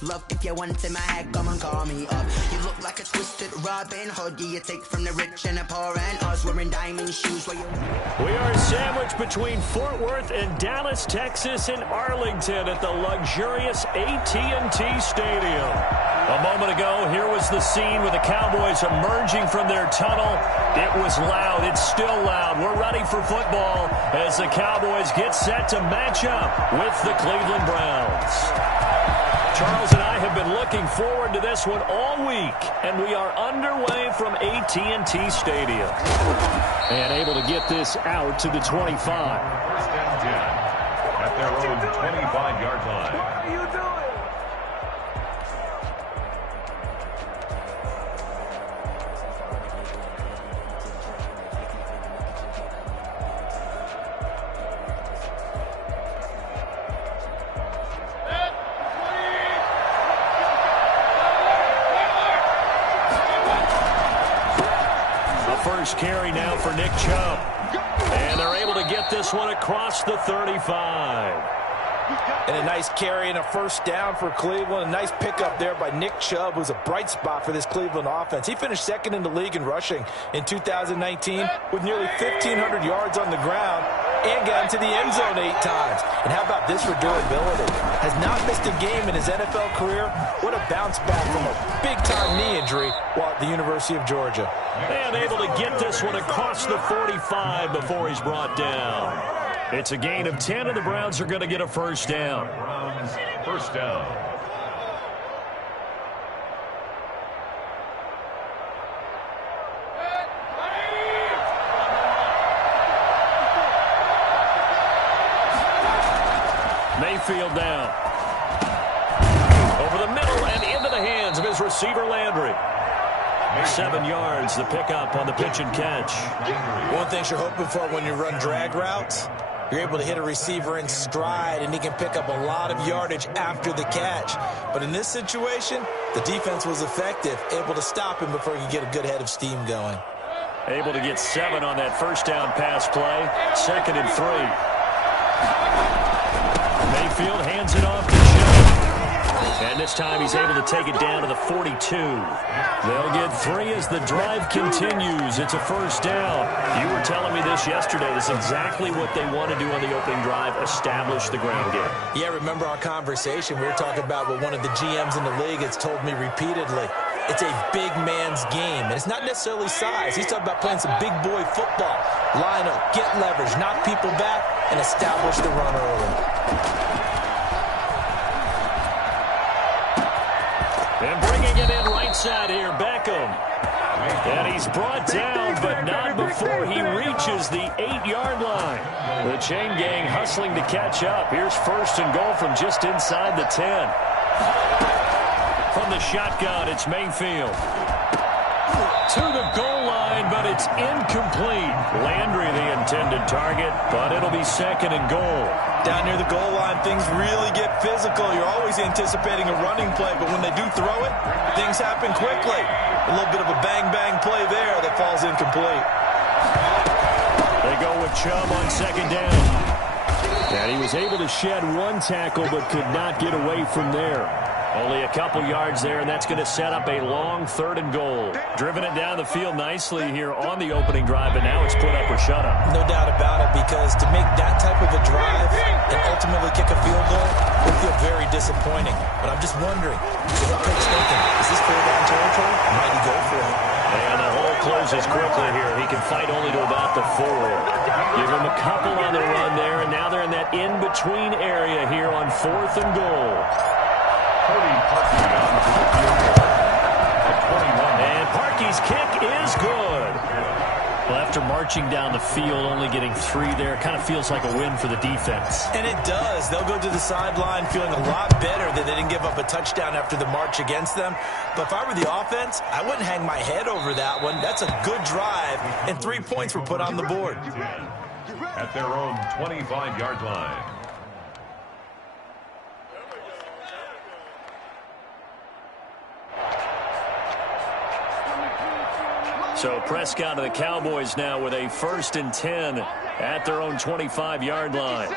much love. If you want in my head, come and call me up. You look like a twisted Robin Hood. You take from the rich and the poor and us wearing diamond shoes. Where you... We are sandwiched between Fort Worth and Dallas, Texas, and Arlington at the luxurious AT&T Stadium. A moment ago, here was the scene with the Cowboys emerging from their tunnel. It was loud. It's still loud. We're ready for football as the Cowboys get set to match up with the Cleveland Browns. Charles and I have been looking forward to this one all week, and we are underway from AT&T Stadium. And able to get this out to the 25. First and 10 at their own 25-yard line. What are you doing? First carry now for Nick Chubb. And they're able to get this one across the 35. And a nice carry and a first down for Cleveland. A nice pickup there by Nick Chubb, who's a bright spot for this Cleveland offense. He finished second in the league in rushing in 2019 with nearly 1,500 yards on the ground and got into the end zone 8 times. And how about this for durability? Has not missed a game in his NFL career. What a bounce back from a big-time knee injury while at the University of Georgia. And able to get this one across the 45 before he's brought down. It's a gain of 10, and the Browns are going to get a first down. Browns, first down. Mayfield down. Over the middle and into the hands of his receiver Landry. 7 yards, the pickup on the pitch and catch. One thing you're hoping for when you run drag routes, you're able to hit a receiver in stride, and he can pick up a lot of yardage after the catch. But in this situation, the defense was effective, able to stop him before he could get a good head of steam going. Able to get 7 on that first down pass play. 2nd and 3. Mayfield hands it off to Chubb. And this time he's able to take it down to the 42. They'll get 3 as the drive continues. It's a first down. You were telling me this yesterday. This is exactly what they want to do on the opening drive, establish the ground game. Yeah, remember our conversation? We were talking about what one of the GMs in the league has told me repeatedly. It's a big man's game, and it's not necessarily size. He's talking about playing some big boy football. Line up, get leverage, knock people back, and establish the run early. And bringing it in right side here, Beckham. And he's brought down, but not before he reaches the 8-yard line. The chain gang hustling to catch up. Here's first and goal from just inside the 10. From the shotgun, it's Mayfield. To the goal line, but it's incomplete. Landry the intended target, but it'll be 2nd and goal. Down near the goal line, things really get physical. You're always anticipating a running play, but when they do throw it, things happen quickly. A little bit of a bang-bang play there that falls incomplete. They go with Chubb on 2nd down. And he was able to shed 1 tackle, but could not get away from there. Only a couple yards there, and that's going to set up a long 3rd and goal. Driven it down the field nicely here on the opening drive, but now it's put up or shut up. No doubt about it, because to make that type of a drive and ultimately kick a field goal would feel very disappointing. But I'm just wondering, what Coach thinking? Is this 4th down territory? Might he go for it? And the hole closes quickly here. He can fight only to about the 4. Give him a couple on the run there, and now they're in that in-between area here on 4th and goal. And Parkey's kick is good. Well, after marching down the field, only getting 3 there, it kind of feels like a win for the defense. And it does. They'll go to the sideline feeling a lot better that they didn't give up a touchdown after the march against them. But if I were the offense, I wouldn't hang my head over that one. That's a good drive, and 3 points were put on the board. At their own 25-yard line. So Prescott of the Cowboys now with a 1st and 10 at their own 25-yard line.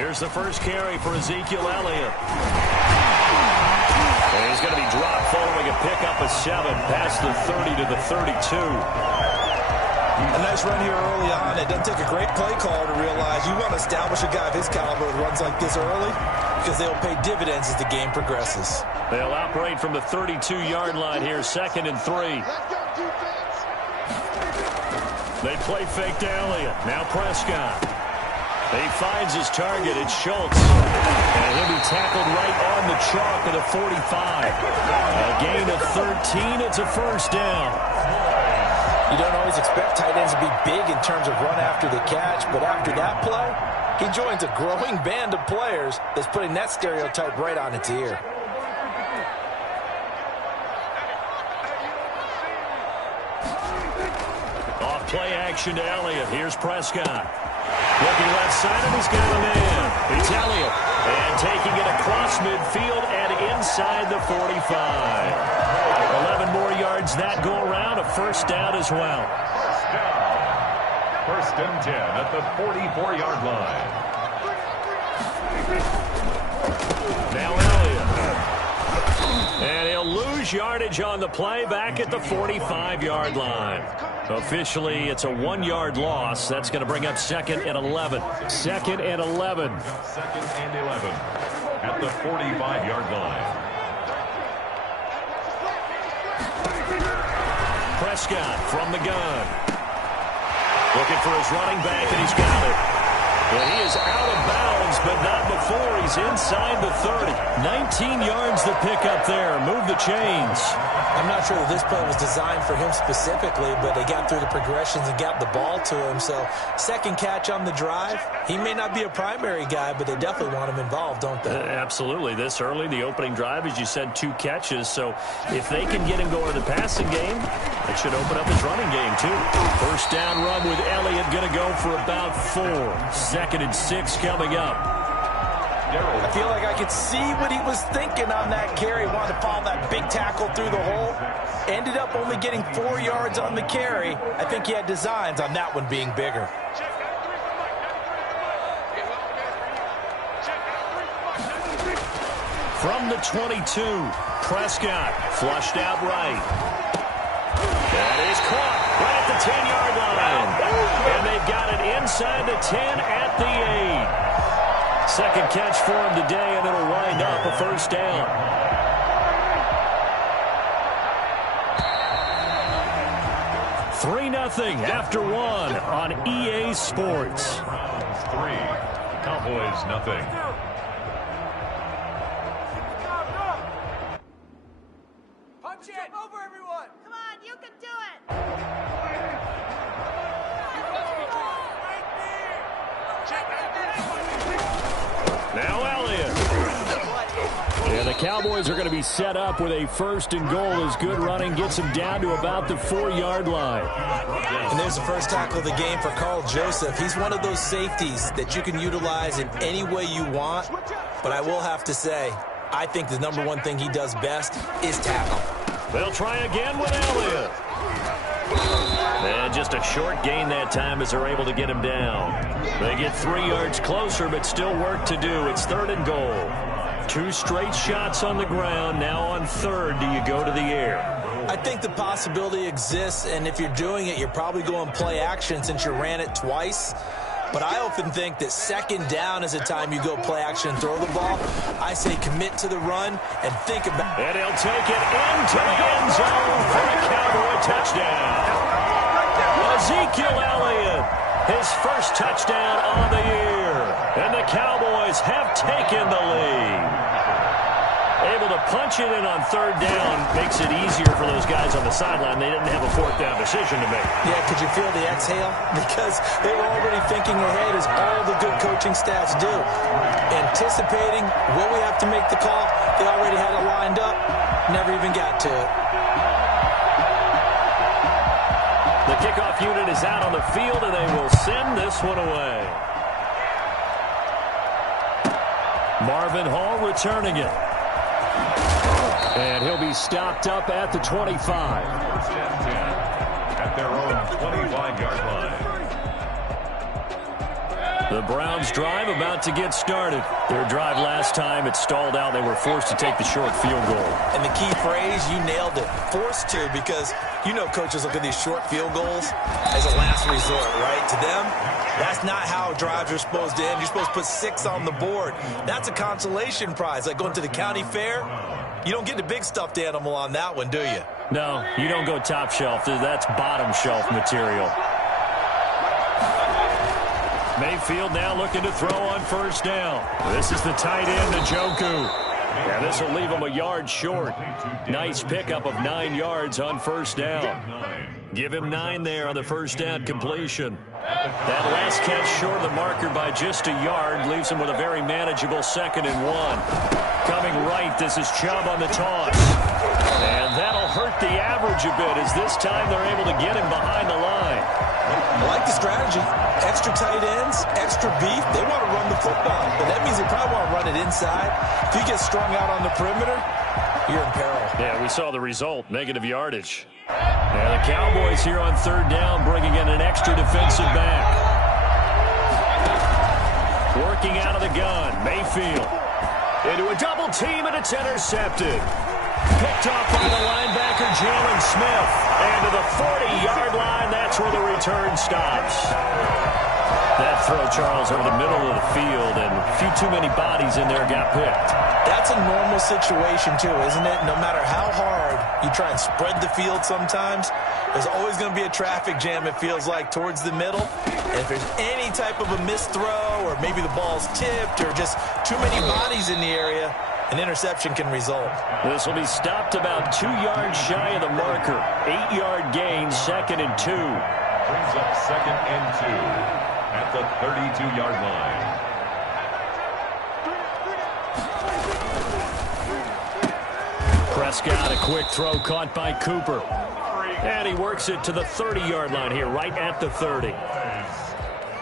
Here's the first carry for Ezekiel Elliott. And he's going to be dropped following a pickup of 7 past the 30 to the 32. A nice run here early on. It doesn't take a great play caller to realize you want to establish a guy of his caliber that runs like this early because they'll pay dividends as the game progresses. They'll operate from the 32-yard line here, 2nd and 3. They play fake to Elliott. Now Prescott. He finds his target. It's Schultz. And he'll be tackled right on the chalk at the 45. A gain of 13. It's a first down. You don't always expect tight ends to be big in terms of run after the catch, but after that play, he joins a growing band of players that's putting that stereotype right on its ear. Off play action to Elliott. Here's Prescott. Looking left side, and he's got a man. It's Elliott. And taking it across midfield and inside the 45. 11 more yards that go around. A first down as well. First and 10 at the 44-yard line. Now Elliott. And he'll lose yardage on the play back at the 45-yard line. Officially, it's a 1-yard loss. That's going to bring up 2nd and 11. 2nd and 11. 2nd and 11 at the 45-yard line. Prescott from the gun. Looking for his running back, and he's got it. And he is out of bounds, but not before he's inside the 30. 19 yards to pick up there. Move the chains. I'm not sure that this play was designed for him specifically, but they got through the progressions and got the ball to him. So, second catch on the drive. He may not be a primary guy, but they definitely want him involved, don't they? Absolutely. This early, the opening drive, as you said, 2 catches. So, if they can get him going in the passing game, it should open up his running game, too. First down run with Elliott going to go for about 4. 2nd and 6 coming up. I feel like I could see what he was thinking on that carry. Wanted to follow that big tackle through the hole. Ended up only getting 4 yards on the carry. I think he had designs on that one being bigger. From the 22, Prescott flushed out right. That is caught right at the 10-yard line. And they've got it inside the 10 at the 8. Second catch for him today, and it'll wind up a first down. $3-0 after 1 on EA Sports. 3, Cowboys nothing. Punch it! Over, everyone! Come on, you can do it! Now Elliott. And the Cowboys are going to be set up with a 1st and goal as good running gets him down to about the 4-yard line. And there's the first tackle of the game for Carl Joseph. He's one of those safeties that you can utilize in any way you want. But I will have to say, I think the number one thing he does best is tackle. They'll try again with Elliott. And just a short gain that time as they're able to get him down. They get 3 yards closer, but still work to do. It's 3rd and goal. 2 straight shots on the ground. Now on 3rd, do you go to the air? I think the possibility exists, and if you're doing it, you're probably going play action since you ran it twice. But I often think that 2nd down is the time you go play action and throw the ball. I say commit to the run and think about it. And he'll take it into the end zone for a Cowboy touchdown. Ezekiel Elliott, his first touchdown on the year. And the Cowboys have taken the lead. Able to punch it in on 3rd down makes it easier for those guys on the sideline. They didn't have a 4th down decision to make. Yeah, could you feel the exhale? Because they were already thinking ahead, as all the good coaching staffs do. Anticipating, will we have to make the call? They already had it lined up. Never even got to it. The kickoff unit is out on the field, and they will send this one away. Marvin Hall returning it. And he'll be stopped up at the 25. 1st and 10 at their own 25-yard line. The Browns drive about to get started. Their drive last time, it stalled out. They were forced to take the short field goal. And the key phrase, you nailed it, forced to, because you know coaches look at these short field goals as a last resort, right? To them, that's not how drives are supposed to end. You're supposed to put 6 on the board. That's a consolation prize, like going to the county fair. You don't get the big stuffed animal on that one, do you? No, you don't go top shelf. That's bottom shelf material. Mayfield now looking to throw on first down. This is the tight end, Njoku. Yeah, this will leave him a yard short. Nice pickup of 9 yards on first down. Give him 9 there on the first down completion. That last catch short of the marker by just a yard leaves him with a very manageable 2nd and 1. Coming right, this is Chubb on the toss. And that'll hurt the average a bit as this time they're able to get him behind the line. I like the strategy. Extra tight ends, extra beef. They want to run the football, but that means they probably want to run it inside. If you get strung out on the perimeter, you're in peril. Yeah, we saw the result, negative yardage. Yeah, the Cowboys here on 3rd down, bringing in an extra defensive back. Working out of the gun, Mayfield. Into a double team, and it's intercepted. Picked off by the linebacker, Jalen Smith. And to the 40-yard line, that's where the return stops. That throw, Charles, over the middle of the field, and a few too many bodies in there got picked. That's a normal situation, too, isn't it? No matter how hard you try and spread the field sometimes, there's always going to be a traffic jam, it feels like, towards the middle. And if there's any type of a missed throw, or maybe the ball's tipped, or just too many bodies in the area, an interception can result. This will be stopped about 2 yards shy of the marker. 8-yard gain, 2nd and 2. Brings up 2nd and 2 at the 32-yard line. Prescott, a quick throw caught by Cooper. And he works it to the 30-yard line here, right at the 30.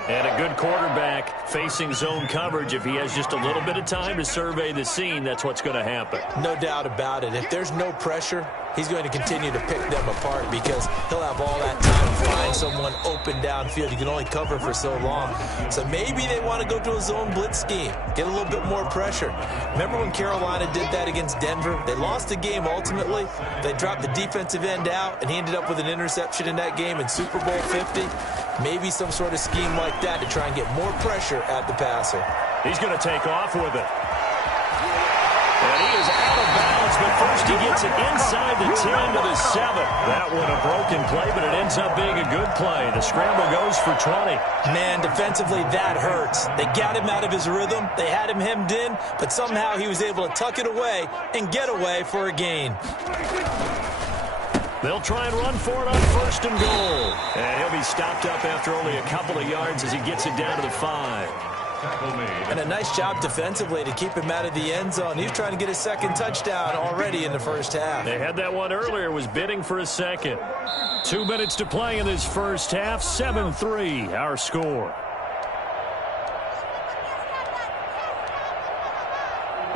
And a good quarterback facing zone coverage. If he has just a little bit of time to survey the scene, that's what's going to happen. No doubt about it. If there's no pressure, he's going to continue to pick them apart because he'll have all that time to find someone open downfield. You can only cover for so long. So maybe they want to go to a zone blitz scheme, get a little bit more pressure. Remember when Carolina did that against Denver? They lost the game ultimately. They dropped the defensive end out, and he ended up with an interception in that game in Super Bowl 50. Maybe some sort of scheme like that to try and get more pressure at the passer. He's going to take off with it. And he is out of bounds, but first he gets it inside the 10 to the 7. That one a broken play, but it ends up being a good play. The scramble goes for 20. Man, defensively, that hurts. They got him out of his rhythm. They had him hemmed in, but somehow he was able to tuck it away and get away for a gain. They'll try and run for it on 1st and goal. And he'll be stopped up after only a couple of yards as he gets it down to the 5. And a nice job defensively to keep him out of the end zone. He's trying to get his 2nd touchdown already in the first half. They had that one earlier, was bidding for a 2nd. 2 minutes to play in this first half, 7-3, our score.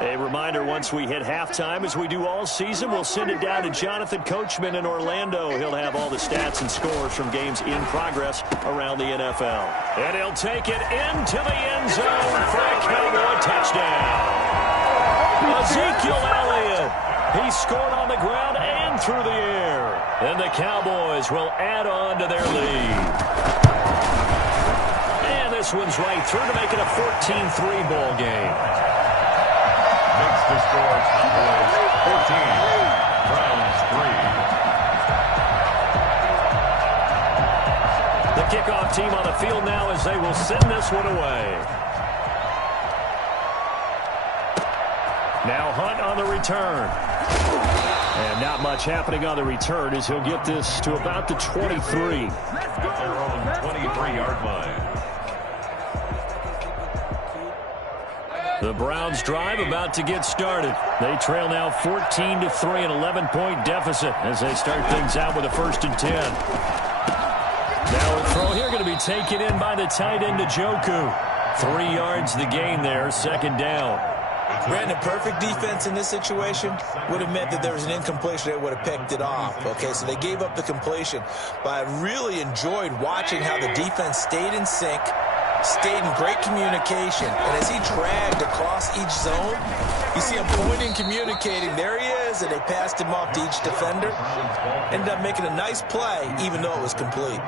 A reminder, once we hit halftime, as we do all season, we'll send it down to Jonathan Coachman in Orlando. He'll have all the stats and scores from games in progress around the NFL. And he'll take it into the end zone for a Cowboy touchdown. Ezekiel Elliott. He scored on the ground and through the air. And the Cowboys will add on to their lead. And this one's right through to make it a 14-3 ball game. Makes the score Cowboys 14, Browns 3. The kickoff team on the field now as they will send this one away. Now Hunt on the return. And not much happening on the return as he'll get this to about the 23. At their own 23-yard line. The Browns drive about to get started. They trail now 14-3, an 11-point deficit as they start things out with a 1st and 10. Now a throw here going to be taken in by the tight end, Njoku. 3 yards the gain there, 2nd down. Brandon, perfect defense in this situation would have meant that there was an incompletion that would have picked it off. Okay, so they gave up the completion. But I really enjoyed watching how the defense stayed in sync, stayed in great communication. And as he dragged across each zone, you see him pointing, communicating. There he is, and they passed him off to each defender. Ended up making a nice play, even though it was complete.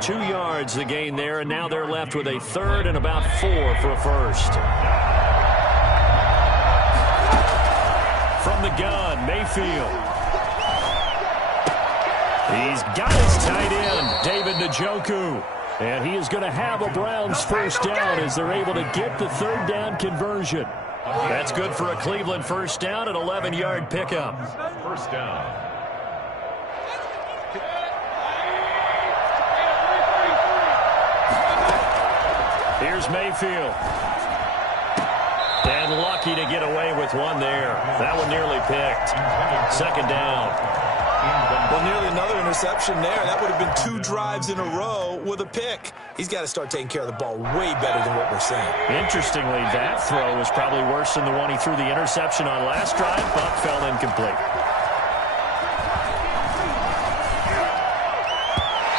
2 yards the gain there, and now they're left with a third and about 4 for a first. From the gun, Mayfield. He's got his tight end, David Njoku. And he is going to have a Browns first down as they're able to get the third down conversion. That's good for a Cleveland first down, an 11-yard pickup. First down. Here's Mayfield. And lucky to get away with one there. That one nearly picked. Second down. Well, nearly another interception there. That would have been 2 drives in a row with a pick. He's got to start taking care of the ball way better than what we're seeing. Interestingly, that throw was probably worse than the one he threw the interception on last drive, but fell incomplete.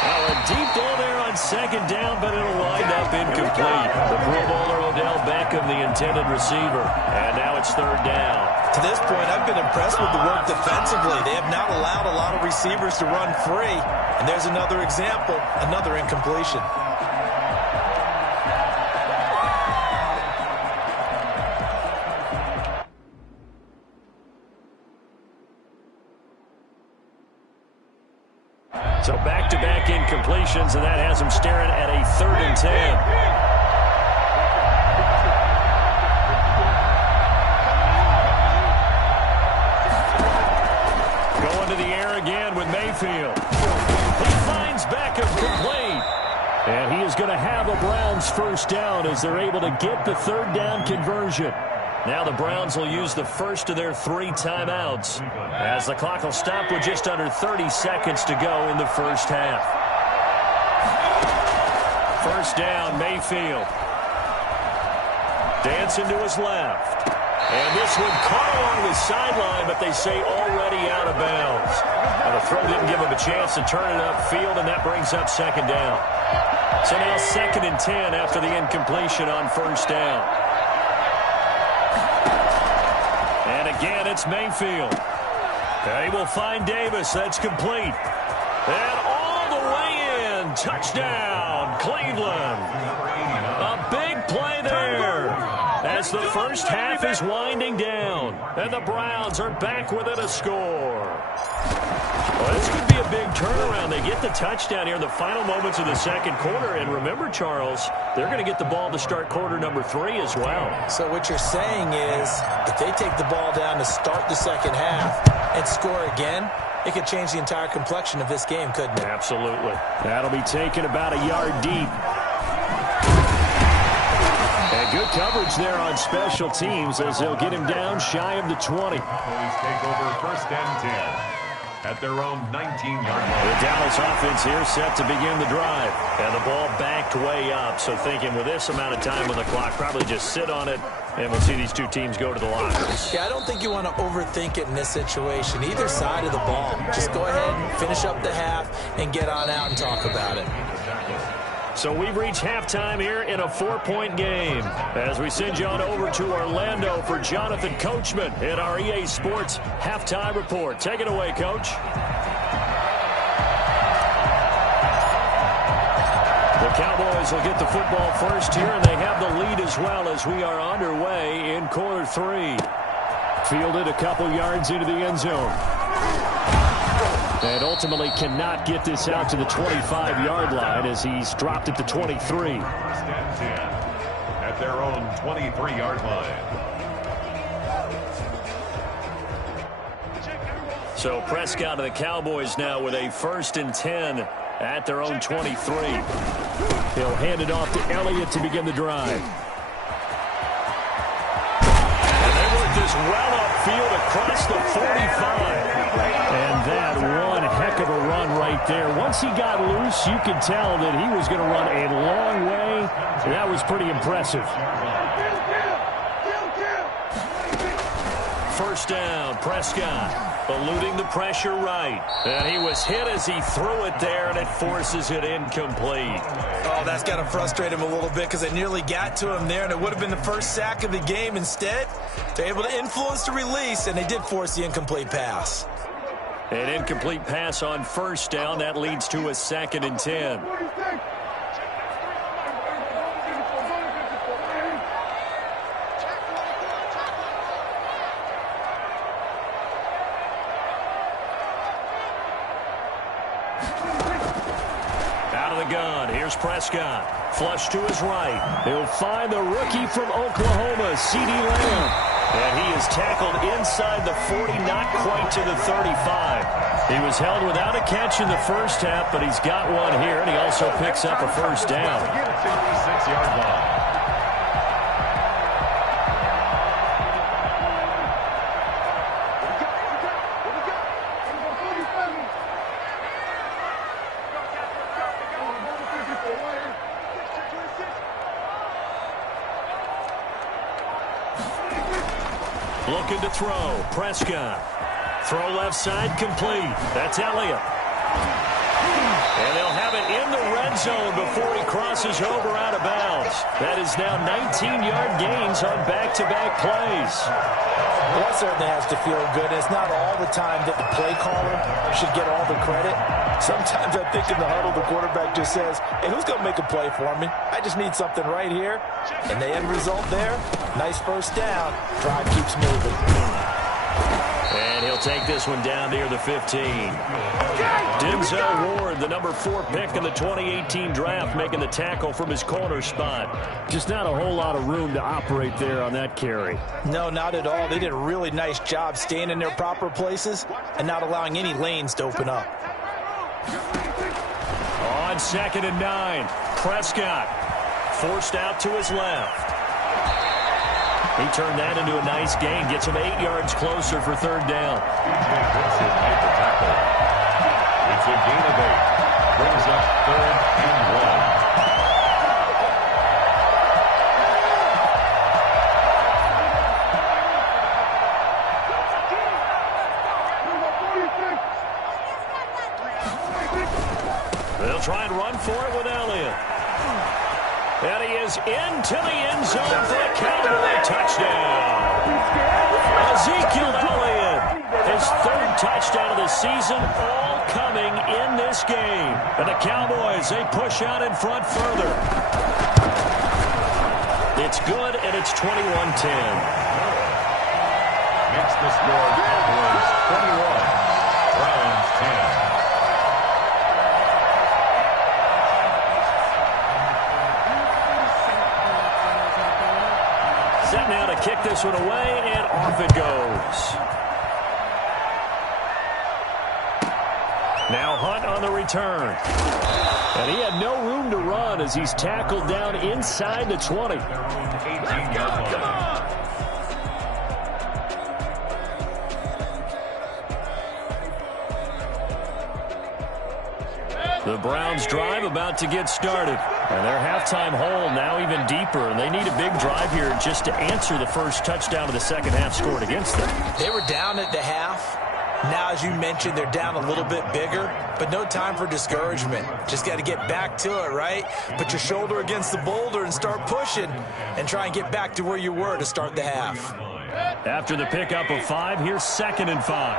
Well, a deep ball there on second down, but it'll wind up incomplete. The Pro Bowler Odell Beckham, the intended receiver. And now it's third down. To this point, I've been impressed with the work defensively. They have not allowed a lot of receivers to run free. And there's another example, another incompletion. So back-to-back incompletions, and that has him staring at a 3rd and 10. To the air again with Mayfield. He finds Beckham complete. And he is going to have a Browns first down as they're able to get the third down conversion. Now the Browns will use the first of their 3 timeouts as the clock will stop with just under 30 seconds to go in the first half. First down, Mayfield. Dancing to his left. And this one caught along the sideline, but they say already out of bounds. Now the throw didn't give him a chance to turn it upfield, and that brings up second down. So now 2nd and 10 after the incompletion on first down. And again, it's Mayfield. They will find Davis. That's complete. And all the way in. Touchdown, Cleveland. A big play there. As the first half is winding down, and the Browns are back within a score. Well, this could be a big turnaround. They get the touchdown here in the final moments of the second quarter. And remember, Charles, they're going to get the ball to start quarter number 3 as well. So what you're saying is if they take the ball down to start the second half and score again, it could change the entire complexion of this game, couldn't it? Absolutely. That'll be taken about a yard deep. And good coverage there on special teams as they'll get him down shy of the 20. Cowboys take over first and 10 at their own 19-yard line. The Dallas offense here set to begin the drive. And the ball backed way up. So thinking with this amount of time on the clock, probably just sit on it, and we'll see these two teams go to the lockers. Yeah, I don't think you want to overthink it in this situation. Either side of the ball. Just go ahead and finish up the half and get on out and talk about it. So we've reached halftime here in a 4-point game as we send you on over to Orlando for Jonathan Coachman in our EA Sports Halftime Report. Take it away, Coach. The Cowboys will get the football first here, and they have the lead as well as we are underway in quarter 3. Fielded a couple yards into the end zone. And ultimately cannot get this out to the 25-yard line as he's dropped at the 23. First and 10 at their own 23-yard line. So Prescott of the Cowboys now with a 1st and 10 at their own 23. He'll hand it off to Elliott to begin the drive. And they work this well upfield across the 45. And that one heck of a run right there. Once he got loose, you could tell that he was going to run a long way. That was pretty impressive. First down, Prescott. eluding the pressure right. And he was hit as he threw it there, and it forces it incomplete. Oh, that's got to frustrate him a little bit because they nearly got to him there, and it would have been the first sack of the game. Instead, they're able to influence the release, and they did force the incomplete pass. An incomplete pass on first down. That leads to a 2nd and 10. Out of the gun. Here's Prescott. Flush to his right. He'll find the rookie from Oklahoma, CeeDee Lamb. And he is tackled inside the 40, not quite to the 35. He was held without a catch in the first half, but he's got one here, and he also picks up a first down. 56-yard line. Looking to throw. Prescott. Throw left side complete. That's Elliott. And they'll have it in the red zone before he crosses over out of bounds. That is now 19-yard gains on back-to-back plays. Well, that certainly has to feel good. It's not all the time that the play caller should get all the credit. Sometimes I think in the huddle, the quarterback just says, hey, who's going to make a play for me? I just need something right here. And the end result there, nice first down. Drive keeps moving. And he'll take this one down near the 15. Denzel Ward, the number 4 pick in the 2018 draft, making the tackle from his corner spot. Just not a whole lot of room to operate there on that carry. No, not at all. They did a really nice job staying in their proper places and not allowing any lanes to open up. On 2nd and 9, Prescott forced out to his left. He turned that into a nice gain, gets him 8 yards closer for 3rd down. It's a gain of 8. Brings up 3rd and 1. They'll try and run for it with Elliott. And he is into the end zone for a Cowboy touchdown. Ezekiel Elliott, his 3rd touchdown of the season, all coming in this game. And the Cowboys, they push out in front further. It's good, and it's 21-10. Makes the score Cowboys 21, Browns 10. Set now to kick this one away, and off it goes. Now Hunt on the return. And he had no room to run as he's tackled down inside the 20. 18-yard line. The Browns drive about to get started. And their halftime hole now even deeper. And they need a big drive here just to answer the first touchdown of the second half scored against them. They were down at the half. Now, as you mentioned, they're down a little bit bigger, but no time for discouragement. Just got to get back to it, right? Put your shoulder against the boulder and start pushing and try and get back to where you were to start the half. After the pickup of 5, here's 2nd and 5.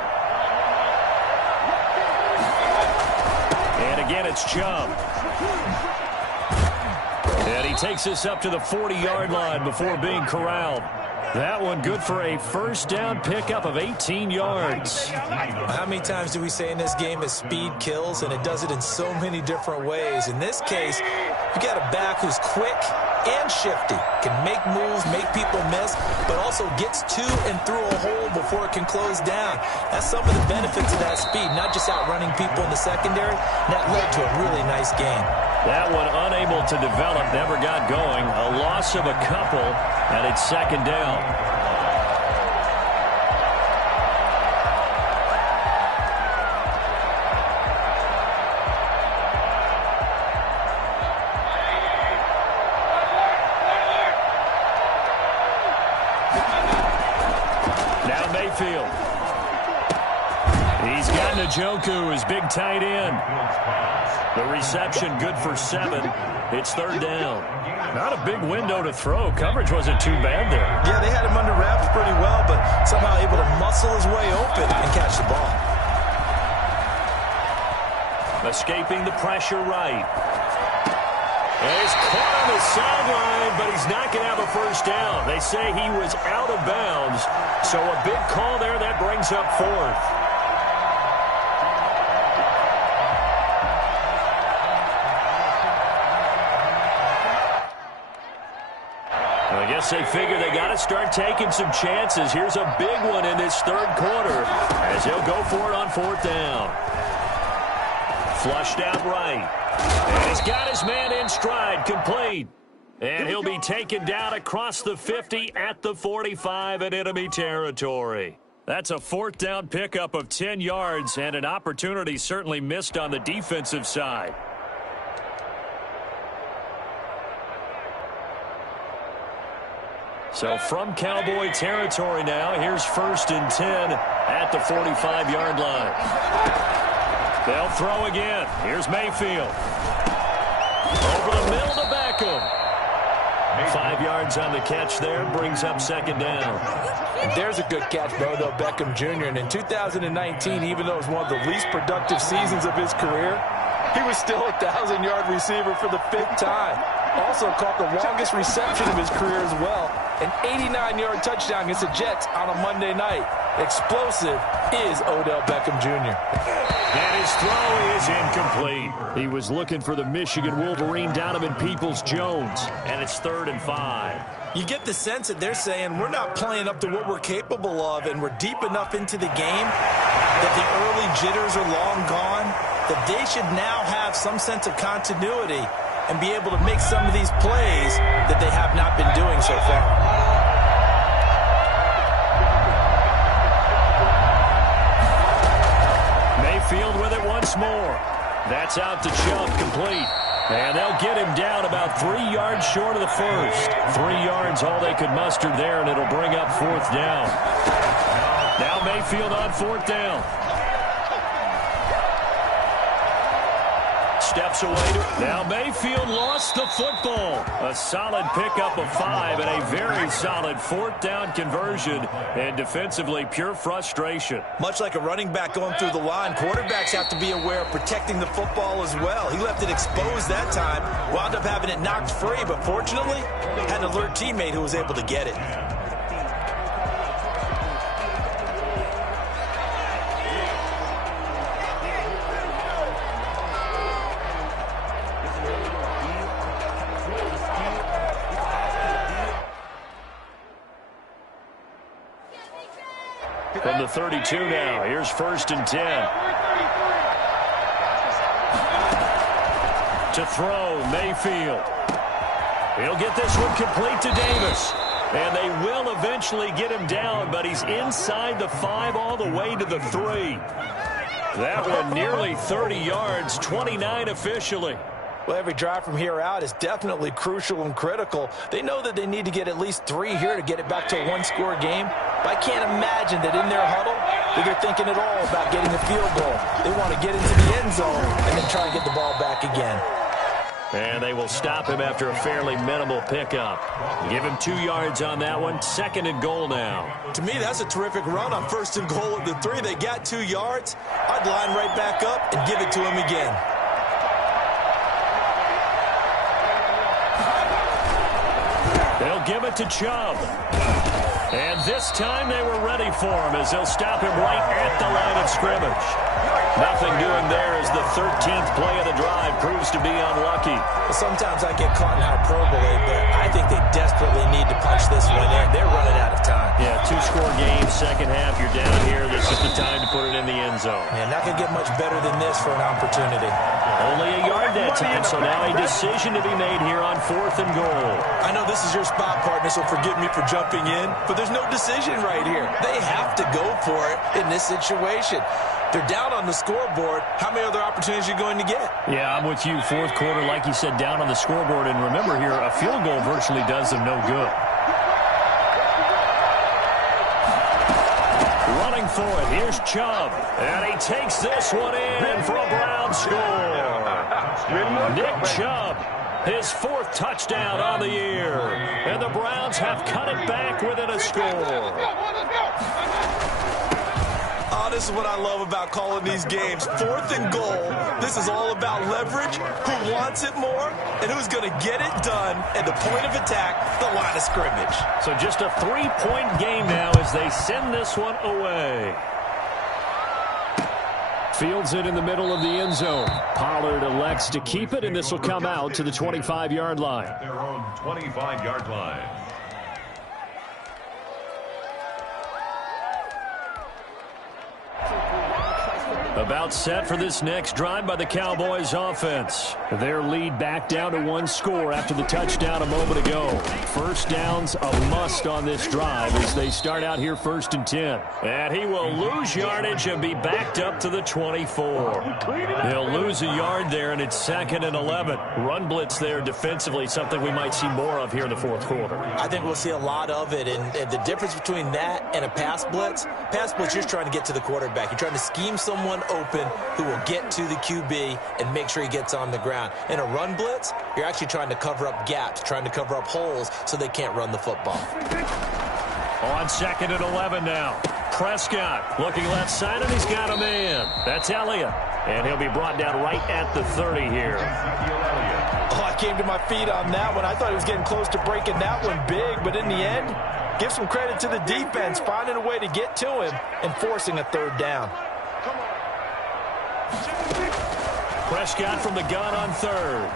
And again, it's Chubb. And he takes this up to the 40-yard line before being corralled. That one good for a first down pickup of 18 yards. How many times do we say in this game that speed kills, and it does it in so many different ways? In this case, you got a back who's quick and shifty, can make moves, make people miss, but also gets to and through a hole before it can close down. That's some of the benefits of that speed, not just outrunning people in the secondary. And that led to a really nice game. That one unable to develop, never got going. A loss of a couple, and it's 2nd down. Now Mayfield. He's got Njoku, his big tight end. The reception good for 7. It's third down. Not a big window to throw. Coverage wasn't too bad there. Yeah, they had him under wraps pretty well, but somehow able to muscle his way open and catch the ball. Escaping the pressure right. And he's caught on the sideline, but he's not going to have a first down. They say he was out of bounds, so a big call there that brings up 4th. I guess they figure they got to start taking some chances. Here's a big one in this third quarter as he'll go for it on 4th down. Flushed out right. And he's got his man in stride, complete. And he'll be taken down across the 50 at the 45 in enemy territory. That's a 4th down pickup of 10 yards and an opportunity certainly missed on the defensive side. So from Cowboy territory now, here's 1st and 10 at the 45-yard line. They'll throw again. Here's Mayfield. Over the middle to Beckham. 5 yards on the catch there, brings up 2nd down. And there's a good catch by Odell Beckham Jr. And in 2019, even though it was one of the least productive seasons of his career, he was still a 1,000-yard receiver for the 5th time. Also caught the longest reception of his career as well. An 89-yard touchdown against the Jets on a Monday night. Explosive is Odell Beckham Jr. And his throw is incomplete. He was looking for the Michigan Wolverine Donovan Peoples-Jones. And it's 3rd and 5. You get the sense that they're saying we're not playing up to what we're capable of, and we're deep enough into the game that the early jitters are long gone, that they should now have some sense of continuity and be able to make some of these plays that they have not been doing so far. Mayfield with it once more. That's out to Chubb, complete. And they'll get him down about 3 yards short of the first. 3 yards all they could muster there, and it'll bring up 4th down. Now Mayfield on 4th down. Steps away. Now Mayfield lost the football. A solid pickup of 5 and a very solid 4th down conversion. And defensively, pure frustration. Much like a running back going through the line, quarterbacks have to be aware of protecting the football as well. He left it exposed that time, wound up having it knocked free, but fortunately, had an alert teammate who was able to get it. From the 32 now, here's 1st and 10. To throw, Mayfield. He'll get this one complete to Davis. And they will eventually get him down, but he's inside the 5 all the way to the 3. That one nearly 30 yards, 29 officially. Well, every drive from here out is definitely crucial and critical. They know that they need to get at least 3 here to get it back to a one-score game. But I can't imagine that in their huddle that they're thinking at all about getting a field goal. They want to get into the end zone and then try and get the ball back again. And they will stop him after a fairly minimal pickup. Give him 2 yards on that one. 2nd and goal now. To me, that's a terrific run on 1st and goal of the 3. They got 2 yards. I'd line right back up and give it to him again. They'll give it to Chubb. And this time they were ready for him as they'll stop him right at the line of scrimmage. Nothing doing there as the 13th play of the drive proves to be unlucky. Well, sometimes I get caught in hyperbole, but I think they desperately need to punch this one in. They're running out of time. Yeah, 2-score game, second half. You're down here. This is the time to put it in the end zone. Yeah, not going to get much better than this for an opportunity. Only a yard that time, so now a decision to be made here on 4th and goal. I know this is your spot, partner, so forgive me for jumping in, but there's no decision right here. They have to go for it in this situation. They're down on the scoreboard. How many other opportunities are you going to get? Yeah, I'm with you. 4th quarter, like you said, down on the scoreboard. And remember here, a field goal virtually does them no good. Running for it, here's Chubb. And he takes this one in for a Brown score. Nick Chubb, his 4th touchdown on the year. And the Browns have cut it back within a score. Oh, this is what I love about calling these games. 4th and goal. This is all about leverage, who wants it more, and who's going to get it done at the point of attack, the line of scrimmage. So just a 3-point game now as they send this one away. Fields it in the middle of the end zone. Pollard elects to keep it, and this will come out to the 25-yard line. At their own 25-yard line. About set for this next drive by the Cowboys offense. Their lead back down to 1 score after the touchdown a moment ago. First down's a must on this drive as they start out here 1st and 10. And he will lose yardage and be backed up to the 24. He'll lose a yard there, and it's 2nd and 11. Run blitz there defensively, something we might see more of here in the 4th quarter. I think we'll see a lot of it, and the difference between that and a pass blitz, you're trying to get to the quarterback. You're trying to scheme someone open who will get to the QB and make sure he gets on the ground. In a run blitz, you're actually trying to cover up gaps, trying to cover up holes so they can't run the football. On 2nd and 11 now. Prescott looking left side, and he's got a man. That's Elliott. And he'll be brought down right at the 30 here. Oh, I came to my feet on that one. I thought he was getting close to breaking that one big, but in the end, give some credit to the defense, finding a way to get to him and forcing a 3rd down. Prescott from the gun on 3rd.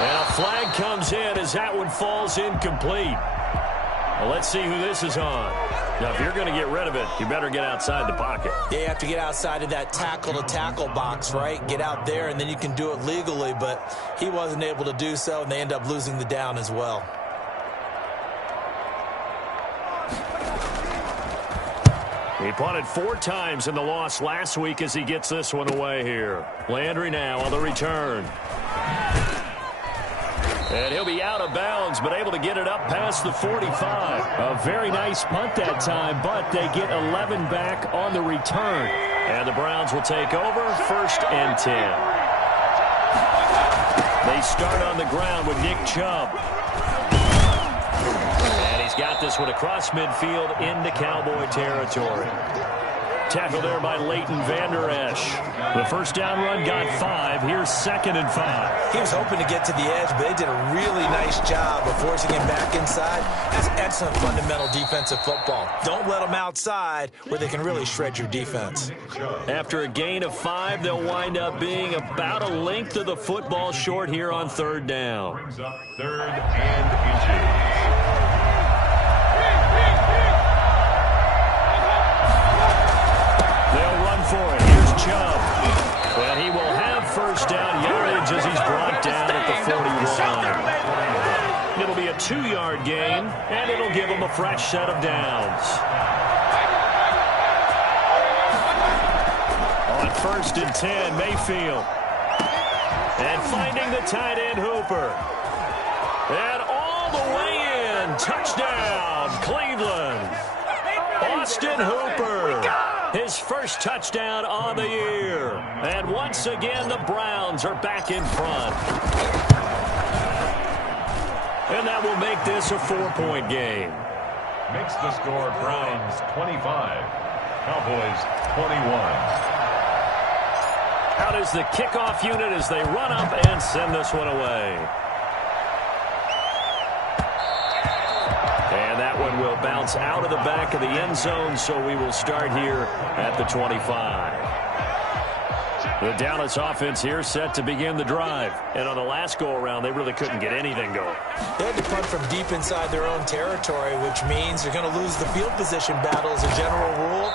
And a flag comes in as that one falls incomplete. Well, let's see who this is on. Now, if you're going to get rid of it, you better get outside the pocket. Yeah, you have to get outside of that tackle-to-tackle box, right? Get out there, and then you can do it legally, but he wasn't able to do so, and they end up losing the down as well. He punted 4 times in the loss last week as he gets this one away here. Landry now on the return. And he'll be out of bounds, but able to get it up past the 45. A very nice punt that time, but they get 11 back on the return. And the Browns will take over 1st and 10. They start on the ground with Nick Chubb. And he's got this one across midfield into Cowboy territory. Tackle there by Leighton Vander Esch. The 1st down run got 5. Here's 2nd and 5. He was hoping to get to the edge, but they did a really nice job of forcing him back inside. That's excellent fundamental defensive football. Don't let them outside where they can really shred your defense. After a gain of 5, they'll wind up being about a length of the football short here on 3rd down. Brings up 3rd and inches. For it. Here's Chubb. And he will have 1st down yardage as he's brought down at the 41. It'll be a 2-yard gain, and it'll give him a fresh set of downs. On 1st and 10, Mayfield. And finding the tight end, Hooper. And all the way in. Touchdown, Cleveland. Austin Hooper. His 1st touchdown on the year. And once again, the Browns are back in front. And that will make this a 4-point game. Makes the score Browns 25, Cowboys 21. Out is the kickoff unit as they run up and send this one away. And that one will bounce out of the back of the end zone, so we will start here at the 25. The Dallas offense here set to begin the drive. And on the last go-around, they really couldn't get anything going. They had to punt from deep inside their own territory, which means they're going to lose the field position battle as a general rule.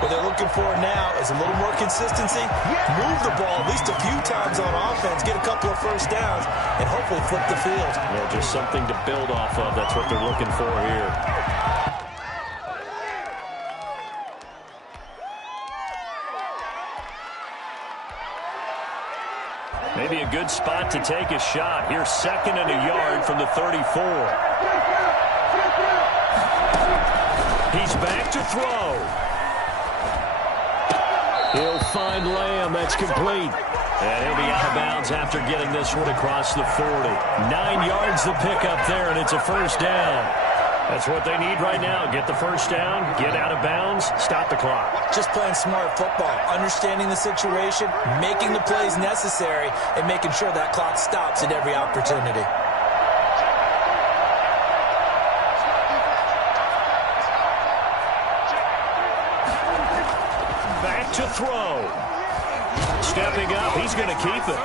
What they're looking for now is a little more consistency, move the ball at least a few times on offense, get a couple of 1st downs, and hopefully flip the field. Yeah, just something to build off of. That's what they're looking for here. Maybe a good spot to take a shot. Here's 2nd and a yard from the 34. He's back to throw. He'll find Lamb. That's complete. And he'll be out of bounds after getting this one across the 40. 9 yards to pick up there, and it's a first down. That's what they need right now. Get the first down, get out of bounds, stop the clock. Just playing smart football, understanding the situation, making the plays necessary, and making sure that clock stops at every opportunity. Back to throw. Stepping up, he's going to keep it.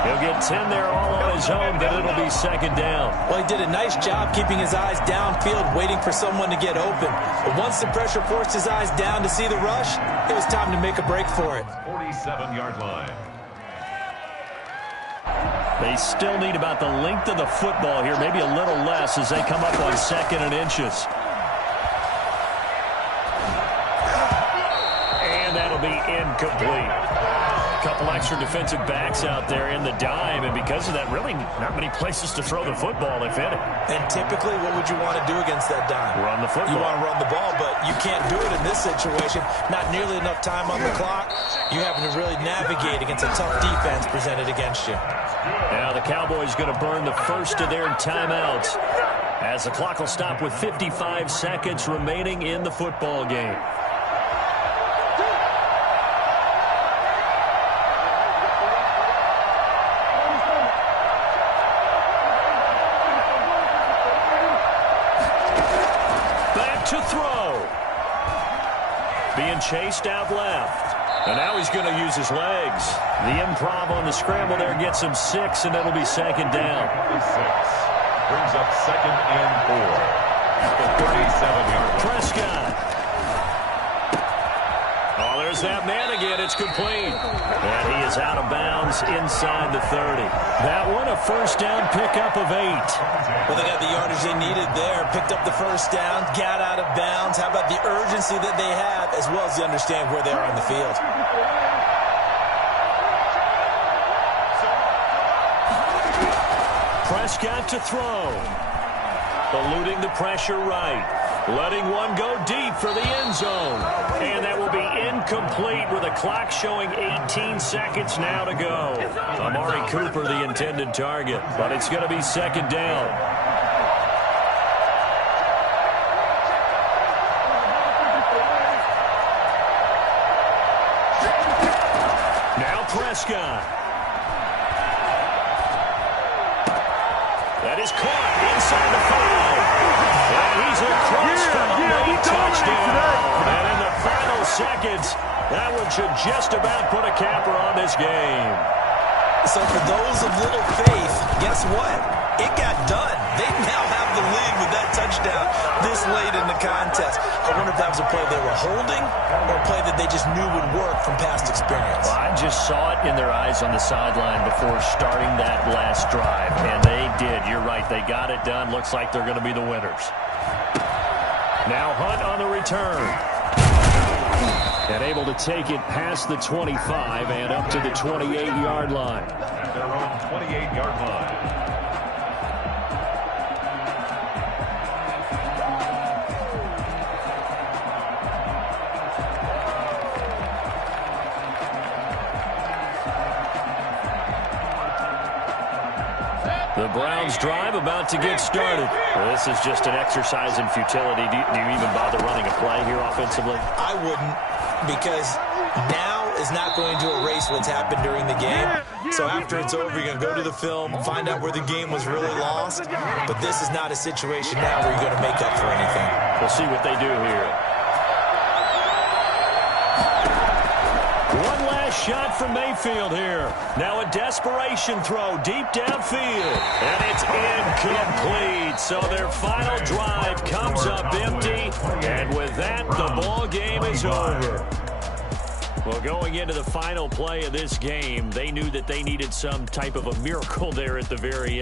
He'll get 10 there all on his own, but it'll be second down. Well, he did a nice job keeping his eyes downfield, waiting for someone to get open. But once the pressure forced his eyes down to see the rush, it was time to make a break for it. 47-yard line. They still need about the length of the football here, maybe a little less as they come up on 2nd and inches. And that'll be incomplete. A couple extra defensive backs out there in the dime, and because of that, really not many places to throw the football, if any. And typically, what would you want to do against that dime? Run the football. You want to run the ball, but you can't do it in this situation. Not nearly enough time on the clock. You're having to really navigate against a tough defense presented against you. Now the Cowboys going to burn the first of their timeouts as the clock will stop with 55 seconds remaining in the football game. To throw. Being chased out left. And now he's going to use his legs. The improv on the scramble there gets him 6, and it'll be second down. 26. Brings up 2nd and 4. The 37-yard line. Prescott. Oh, there's that man again. It's complete. And he is out of bounds inside the 30. That one a first down pickup of 8. Well, they got the yardage they needed there. Picked up the first down, got out of bounds. How about the urgency that they have, as well as they understand where they are on the field? Prescott to throw. Eluding the pressure right. Letting one go deep for the end zone. And that will be incomplete with a clock showing 18 seconds now to go. Amari Cooper, the intended target. But it's going to be second down. Now Prescott. That is caught inside the 5. And he's across for a late touchdown. And in the final seconds, that one should just about put a capper on this game. So for those of little faith, guess what? It got done. They now have the lead with that touchdown this late in the contest. I wonder if that was a play they were holding or a play that they just knew would work from past experience. Well, I just saw it in their eyes on the sideline before starting that last drive, and they did. You're right. They got it done. Looks like they're going to be the winners. Now Hunt on the return. And able to take it past the 25 and up to the 28-yard line. At their own 28-yard line. The Browns drive about to get started. Well, this is just an exercise in futility. Do you even bother running a play here offensively? I wouldn't, because now is not going to erase what's happened during the game. So after it's over, you're going to go to the film, find out where the game was really lost. But this is not a situation now where you're going to make up for anything. We'll see what they do here. One last shot from Mayfield here. Now a desperation throw deep downfield. And it's incomplete. So their final drive comes up empty. And with that, the ball game is over. Well, going into the final play of this game, they knew that they needed some type of a miracle there at the very end.